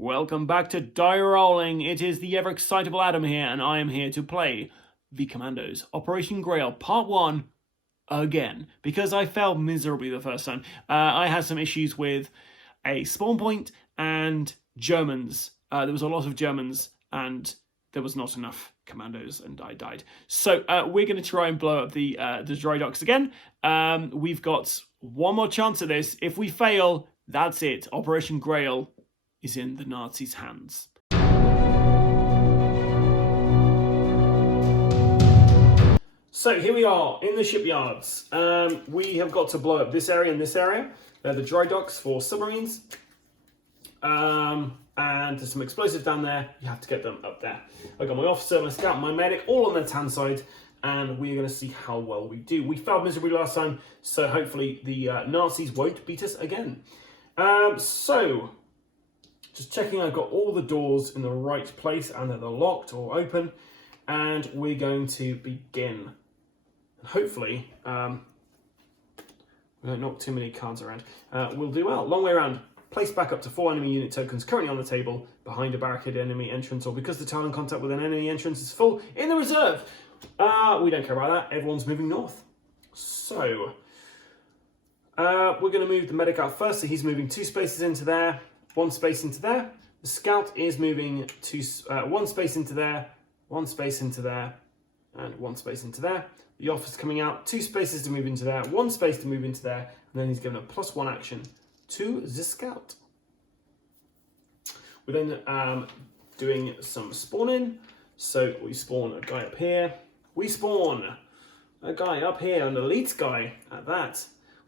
Welcome back to Die Rolling. It is the ever excitable Adam here, and I am here to play V-Commandos Operation Grail Part 1 again, because I failed miserably the first time. I had some issues with a spawn point and Germans. There was a lot of Germans, and there was not enough commandos, and I died. So we're going to try and blow up the dry docks again. We've got one more chance at this. If we fail, that's it. Operation Grail is in the Nazis' hands. So here we are in the shipyards. We have got to blow up this area and this area. They're the dry docks for submarines. And there's some explosives down there. You have to get them up there. I got my officer, my scout, my medic, all on the tan side. And we're going to see how well we do. We failed miserably last time, so hopefully the Nazis won't beat us again. So, just checking I've got all the doors in the right place and that they're locked or open. And we're going to begin. Hopefully, we don't knock too many cards around. We'll do well. Long way around. Place back up to 4 enemy unit tokens currently on the table behind a barricaded enemy entrance, or because the tile in contact with an enemy entrance is full, in the reserve. We don't care about that. Everyone's moving north. So, we're going to move the medic out first. So he's moving 2 spaces into there, 1 space into there. The scout is moving 1 space into there, 1 space into there, and 1 space into there. The officer's coming out, 2 spaces to move into there, 1 space to move into there, and then he's given a +1 action to the scout. We're then doing some spawning. So we spawn a guy up here. We spawn a guy up here, an elite guy at that.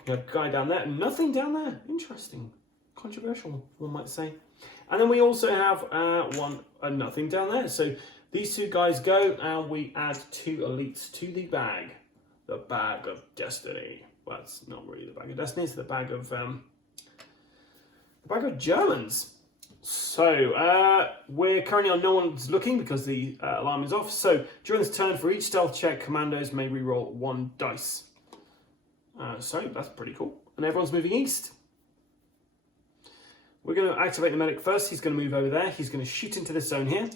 We have a guy down there, nothing down there. Interesting, controversial, one might say. And then we also have nothing down there. So these 2 guys go, and we add 2 elites to the bag of destiny. Well, it's not really the bag of destiny; it's the bag of Germans. So we're currently on no one's looking because the alarm is off. So during this turn, for each stealth check, commandos may reroll 1 dice. So that's pretty cool. And everyone's moving east. We're going to activate the medic first. He's going to move over there. He's going to shoot into this zone here.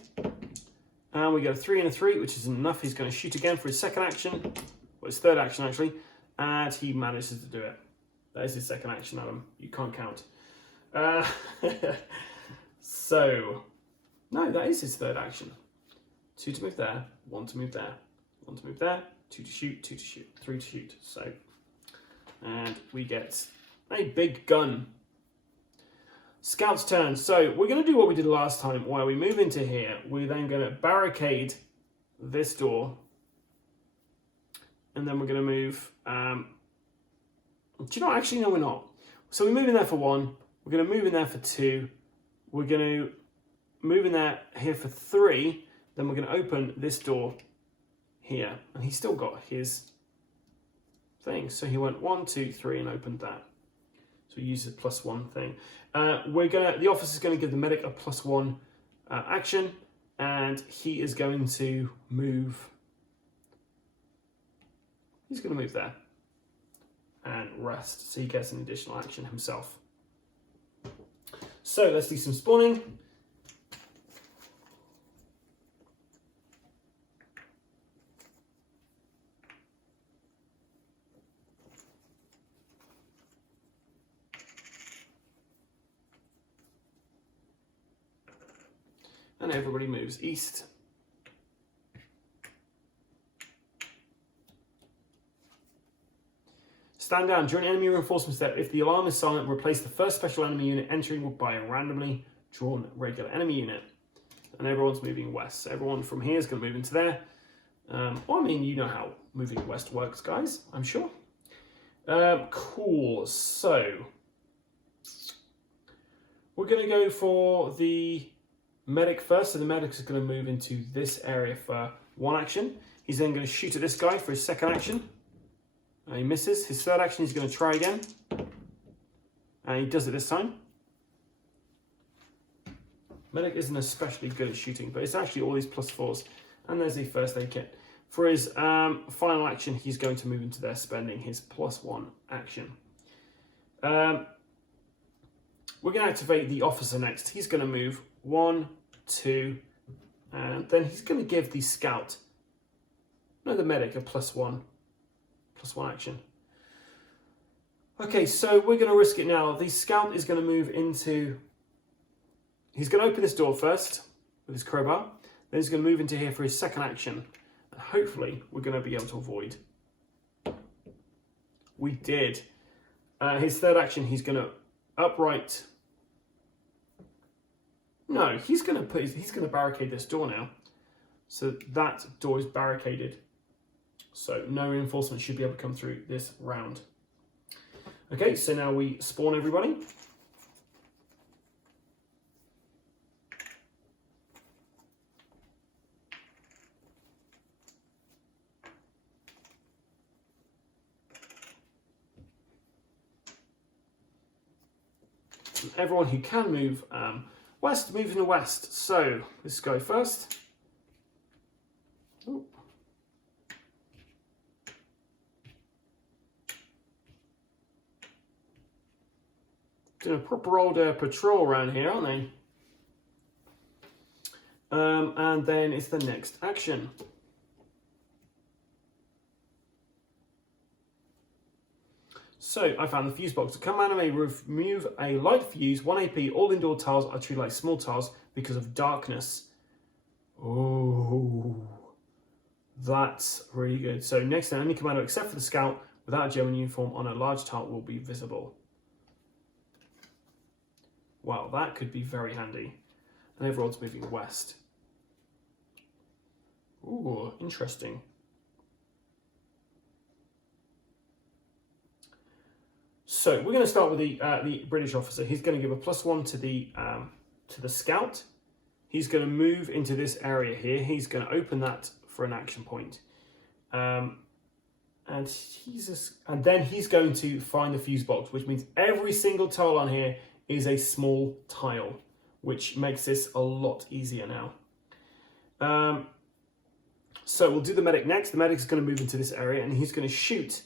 And we get a 3 and a 3, which is enough. He's going to shoot again for his second action. Well, his third action, actually. And he manages to do it. That is his second action, Adam. You can't count. So, no, that is his third action. 2 to move there, 1 to move there, 1 to move there, 2 to shoot, 2 to shoot, 3 to shoot. So, and we get a big gun. Scout's turn. So, we're going to do what we did last time, where we move into here. We're then going to barricade this door. And then we're going to move... do you know what? Actually, no, we're not. So, we move in there for 1. We're going to move in there for 2. We're going to move in there here for 3. Then we're going to open this door here. And he's still got his thing. So he went 1, 2, 3 and opened that. So he uses a +1 thing. The officer's going to give the medic a +1 action. And he is going to move. He's going to move there. And rest. So he gets an additional action himself. So let's do some spawning. And everybody moves east. Stand down. During enemy reinforcement step, if the alarm is silent, replace the first special enemy unit entering by a randomly drawn regular enemy unit. And everyone's moving west. So everyone from here is going to move into there. Well, I mean, you know how moving west works, guys, I'm sure. Cool. So, we're going to go for the medic first. So the medic is going to move into this area for 1 action. He's then going to shoot at this guy for his second action. And he misses. His third action, he's going to try again. And he does it this time. Medic isn't especially good at shooting, but it's actually all these +4s. And there's the first aid kit. For his final action, he's going to move into there, spending his +1 action. we're going to activate the officer next. He's going to move 1, 2, and then he's going to give the scout, no, the medic, a +1 action. Okay, so we're going to risk it now. The scout is going to move into, he's going to open this door first with his crowbar. Then he's going to move into here for his second action. And hopefully we're going to be able to avoid. We did. His third action, he's going to upright. No, he's going to barricade this door now. So that door is barricaded. So no reinforcements should be able to come through this round. Okay, so now we spawn everybody. And everyone who can move west, move in the west. So this guy first. Ooh. Doing a proper old patrol around here, aren't they? And then it's the next action. So I found the fuse box. The cameraman may remove a light fuse, 1 AP. All indoor tiles are treated like small tiles because of darkness. Oh, that's really good. So next time, any commando except for the scout without a German uniform on a large tile will be visible. Wow, that could be very handy. And everyone's moving west. Ooh, interesting. So we're going to start with the British officer. He's going to give a +1 to the scout. He's going to move into this area here. He's going to open that for an action point. And then he's going to find the fuse box, which means every single tile on here is a small tile, which makes this a lot easier now. So we'll do the medic next. The medic's going to move into this area and he's going to shoot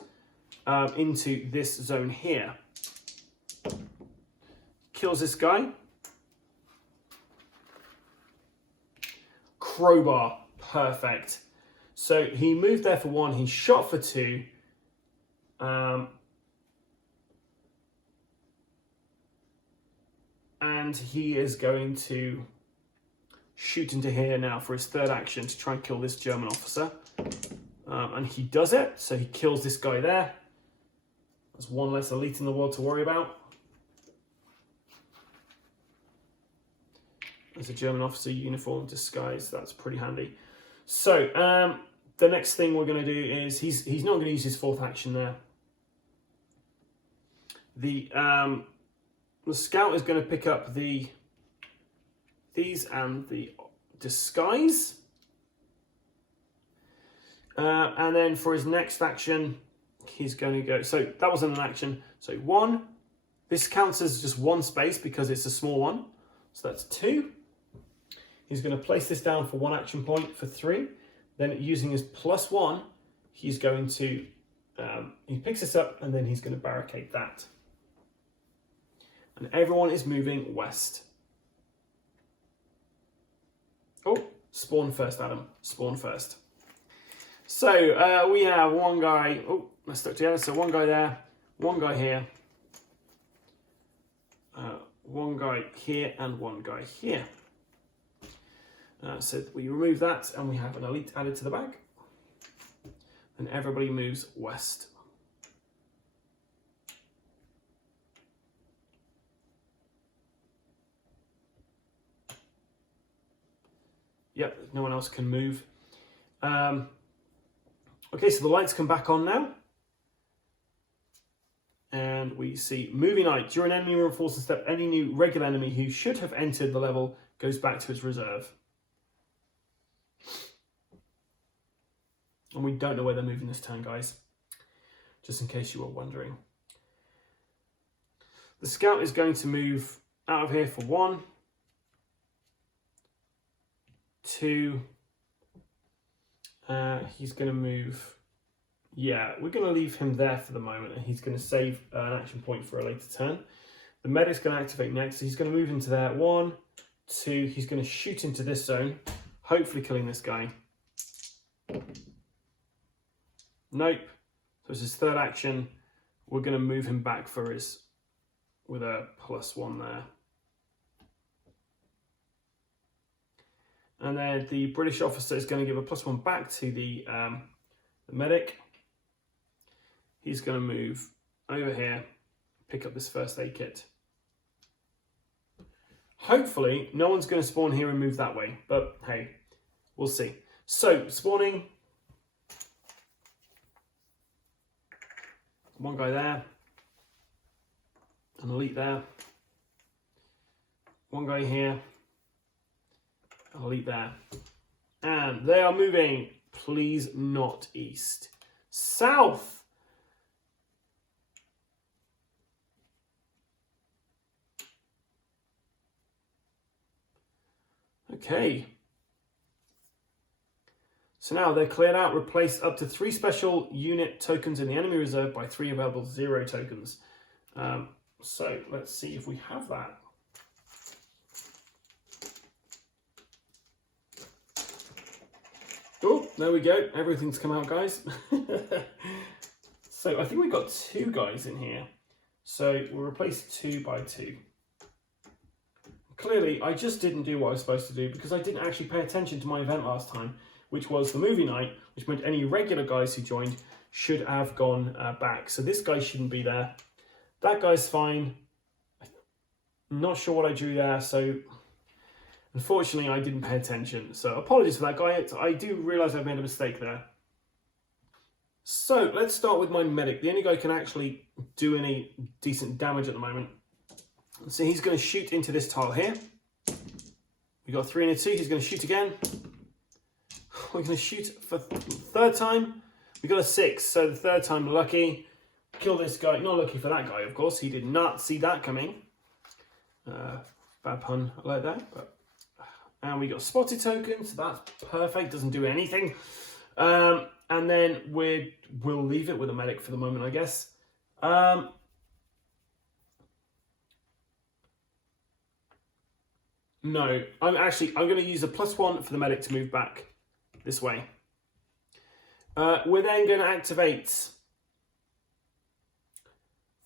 into this zone here. Kills this guy. Crowbar, perfect. So he moved there for 1, he shot for 2. And he is going to shoot into here now for his third action to try and kill this German officer. And he does it, so he kills this guy there. There's 1 less elite in the world to worry about. There's a German officer uniform disguise, that's pretty handy. So the next thing we're going to do is he's not going to use his 4th action there. The scout is going to pick up these and the disguise. And then for his next action, he's going to go, so that wasn't an action. So 1, this counts as just 1 space because it's a small one. So that's 2. He's going to place this down for 1 action point for 3. Then using his +1, he's going to, he picks this up and then he's going to barricade that. And everyone is moving west. Oh, spawn first, Adam. Spawn first. So we have 1 guy. Oh, let's stuck together. So 1 guy there, 1 guy here, 1 guy here, and 1 guy here. So we remove that, and we have an elite added to the bag. And everybody moves west. Yep, no one else can move. Okay, so the lights come back on now. And we see moving light. During enemy reinforcement step, any new regular enemy who should have entered the level goes back to its reserve. And we don't know where they're moving this turn, guys. Just in case you were wondering. The scout is going to move out of here for 1, 2. He's going to move. Yeah, we're going to leave him there for the moment, and he's going to save an action point for a later turn. The medic's going to activate next. So he's going to move into there. 1, 2. He's going to shoot into this zone, hopefully killing this guy. Nope. So it's his third action. We're going to move him back for his, with a +1 there. And then the British officer is going to give a +1 back to the medic. He's going to move over here, pick up this first aid kit. Hopefully, no one's going to spawn here and move that way, but hey, we'll see. So, spawning. One guy there. An elite there. One guy here. An elite there. And they are moving, please not east. South! Okay. So now they're cleared out, replace up to 3 special unit tokens in the enemy reserve by 3 available 0 tokens. So let's see if we have that. Oh, there we go. Everything's come out, guys. So I think we've got 2 guys in here. So we'll replace 2 by 2. Clearly, I just didn't do what I was supposed to do because I didn't actually pay attention to my event last time, which was the movie night, which meant any regular guys who joined should have gone back. So this guy shouldn't be there. That guy's fine. I'm not sure what I drew there, so unfortunately I didn't pay attention. So apologies for that, guy. I do realise I've made a mistake there. So let's start with my medic. The only guy who can actually do any decent damage at the moment. So he's going to shoot into this tile here. We got 3 and a 2. He's going to shoot again. We're going to shoot for the 3rd time. We got a 6, so the 3rd time lucky. Kill this guy. Not lucky for that guy, of course. He did not see that coming. Bad pun like that. But, and we got spotted tokens. So that's perfect. Doesn't do anything. And then we'll leave it with a medic for the moment, I guess. No, I'm going to use a +1 for the medic to move back this way. We're then going to activate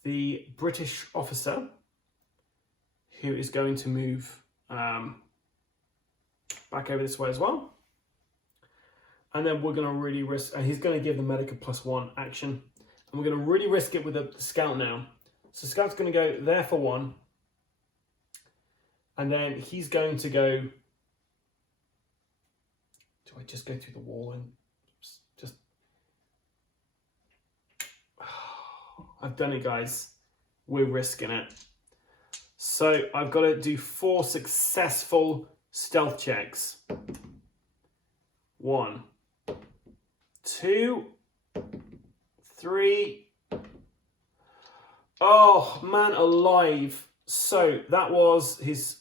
the British officer, who is going to move back over this way as well. And then we're going to really risk, and he's going to give the medic a +1 action. And we're going to really risk it with the scout now. So scout's going to go there for 1. And then he's going to go... Do I just go through the wall and just... I've done it, guys. We're risking it. So I've got to do 4 successful stealth checks. 1, 2, 3. Oh, man alive. So that was his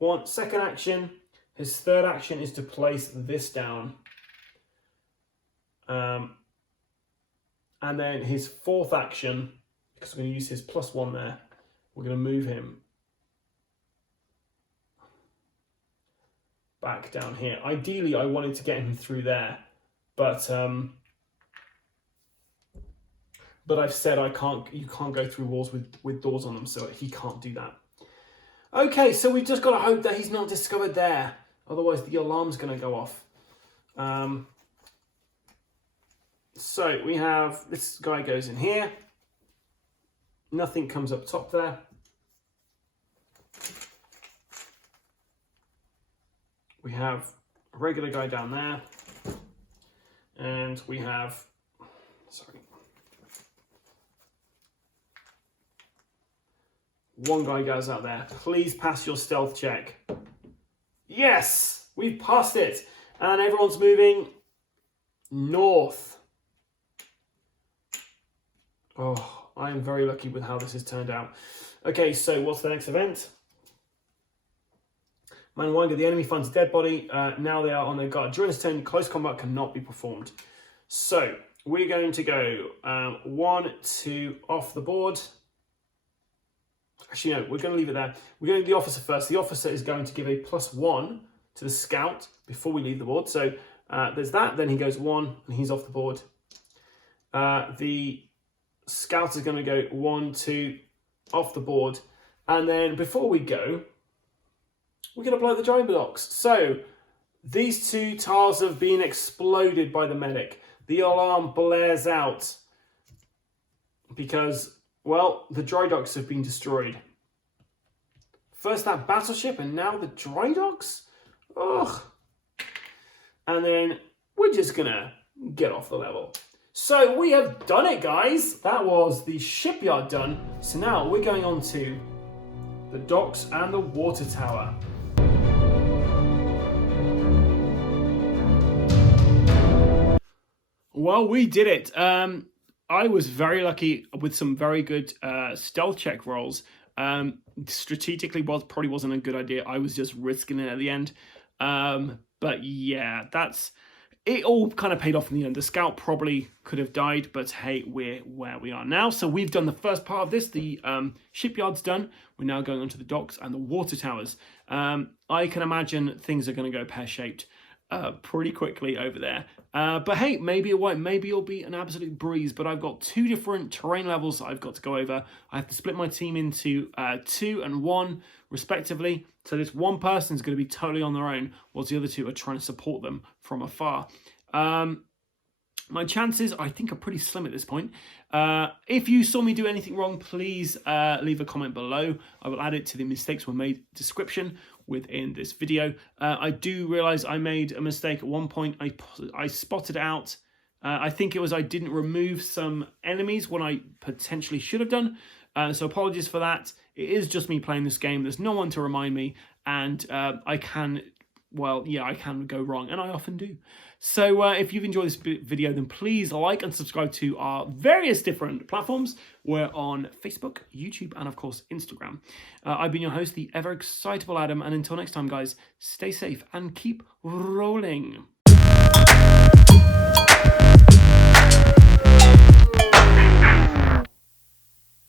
2nd action. His 3rd action is to place this down. And then his 4th action, because we're going to use his +1 there, we're going to move him back down here. Ideally, I wanted to get him through there, but I've said you can't go through walls with doors on them, so he can't do that. Okay, so we've just got to hope that he's not discovered there. Otherwise, the alarm's going to go off. So we have, this guy goes in here. Nothing comes up top there. We have a regular guy down there. And we have, sorry. One guy goes out there. Please pass your stealth check. Yes, we've passed it. And everyone's moving north. Oh, I am very lucky with how this has turned out. Okay, so what's the next event? Man Winder, the enemy finds a dead body. Now they are on their guard. During this turn, close combat cannot be performed. So we're going to go 1, 2 off the board. Actually, no, we're going to leave it there. We're going to do the officer first. The officer is going to give a +1 to the scout before we leave the board. So there's that. Then he goes 1 and he's off the board. The scout is going to go 1, 2, off the board. And then before we go, we're going to blow the dry blocks. So these 2 tiles have been exploded by the medic. The alarm blares out because, well, the dry docks have been destroyed. First that battleship and now the dry docks? Ugh. And then we're just going to get off the level. So we have done it, guys. That was the shipyard done. So now we're going on to the docks and the water tower. Well, we did it. I was very lucky with some very good stealth check rolls. Strategically, probably wasn't a good idea. I was just risking it at the end. But yeah, it all kind of paid off in the end. The scout probably could have died, but hey, we're where we are now. So we've done the first part of this. The shipyard's done. We're now going on to the docks and the water towers. I can imagine things are going to go pear-shaped pretty quickly over there. But hey, maybe it won't. Maybe it'll be an absolute breeze. But I've got 2 different terrain levels that I've got to go over. I have to split my team into 2 and 1, respectively. So this one person is going to be totally on their own, whilst the other 2 are trying to support them from afar. My chances, I think, are pretty slim at this point. If you saw me do anything wrong, please leave a comment below. I will add it to the mistakes were made description within this video. I do realize I made a mistake at one point. I spotted out, I think it was I didn't remove some enemies when I potentially should have done. So apologies for that. It is just me playing this game. There's no one to remind me, and I can go wrong, and I often do. So if you've enjoyed this video, then please like and subscribe to our various different platforms. We're on Facebook, YouTube, and of course, Instagram. I've been your host, the ever-excitable Adam, and until next time, guys, stay safe and keep rolling.